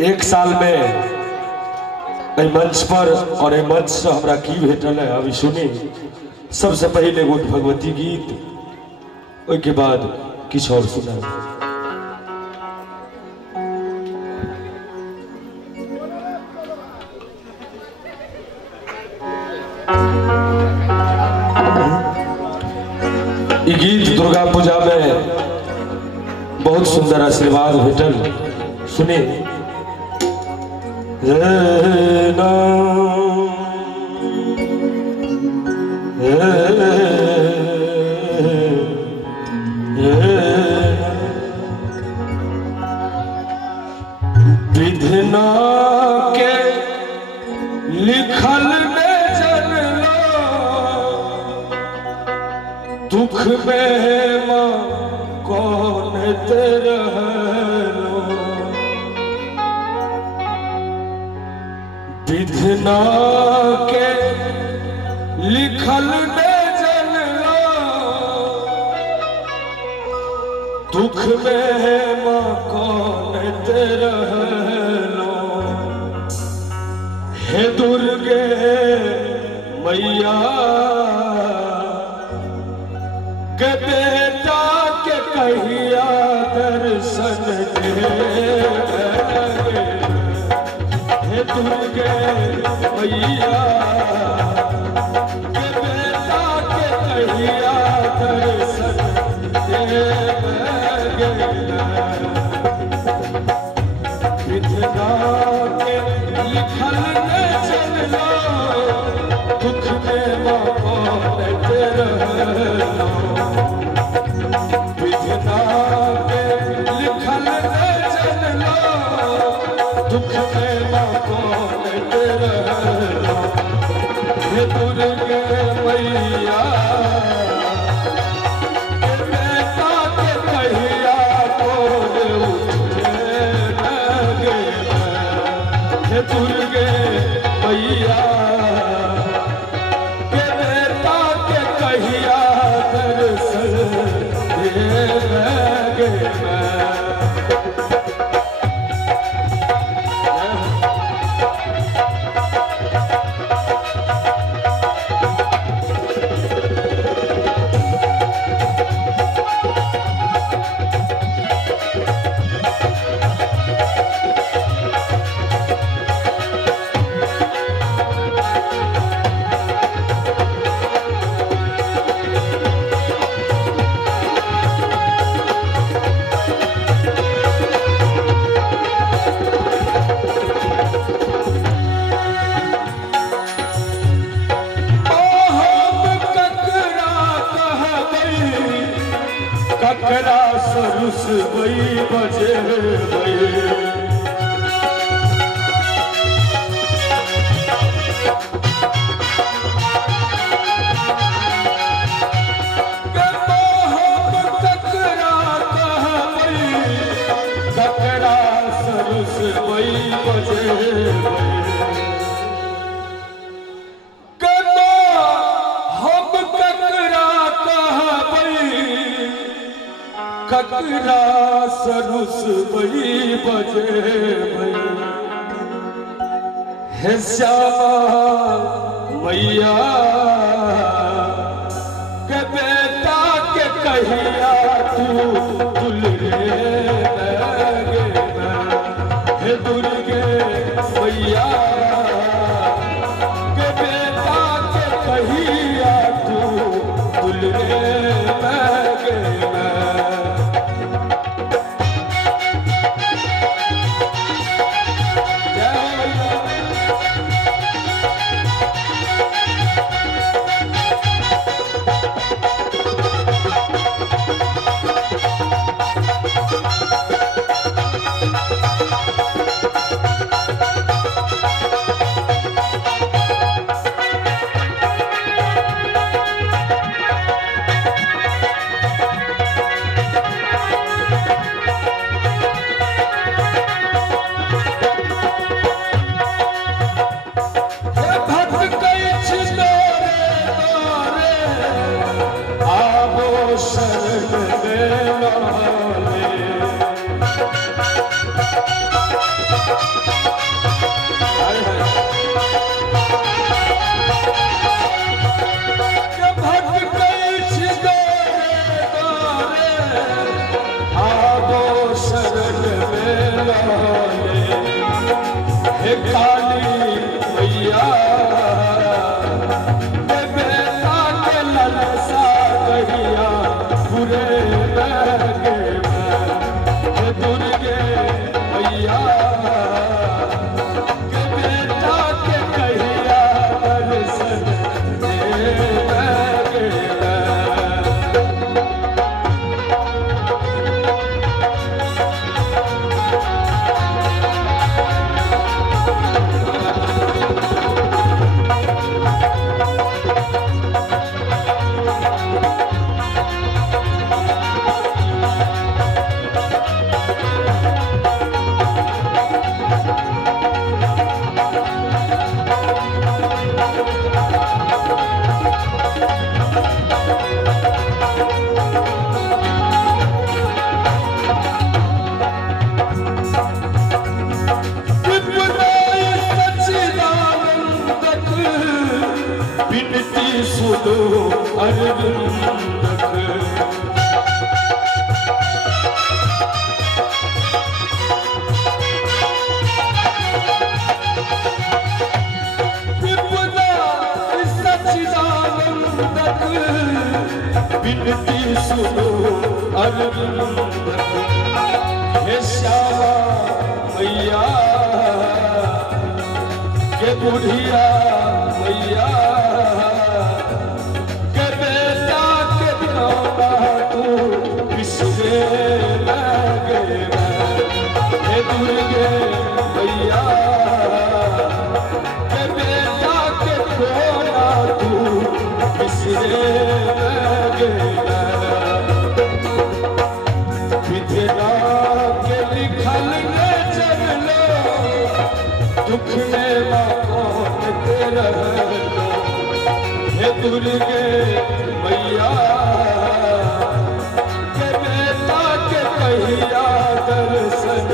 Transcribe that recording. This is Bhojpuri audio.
एक साल में मंच पर और मंच से हमरा की भेटल है अभी सुनी। सबसे पहले एगो भगवती गीत, उसके बाद किछ और सुना। ये गीत दुर्गा पूजा में बहुत सुंदर आशीर्वाद भेटल, सुनी। विधना के लिखल में जनलो, दुख में मां कौन तेरा विधना के लिखल में जनलो, दुख में मां कौन तेरा हे दुर्गे मैया के बेटा के कहिया दर्शन दे। हे दुर्गे मैया के बेटा के कहिया दर्शन दे। विधना के लिखल में चलना, दुख में मां कौन तेरा। विधना के लिखल में चलना, दुख में मां कौन तेरा। हे दुर्गे मैया के बेटा के कहिया कौन उठे लगे। हे दुर्गे मैया के बेटा के कहिया दर्शन दे लगे। ककरा सरुस वही बजे ककरा सरुस वही बजे। ककरा सरुस वही बजे हे श्यामा मैया के बेटा के कहिया तू दुलरे लगे। हे दुर्गे मैया के बेटा के कहिया तू दुलरे लगे। बिनती सुनो अरविंद हे श्यामा मैया के बुढ़िया मैया के बेटा के बिना तू बिसरे लगे हे दुर्गे मैया के बेटा के खोना तू बिसरे विधना के लिखल न चलो दुख में कौन तेरा हे दुर्गे मैया के बेटा के कहिया दर्शन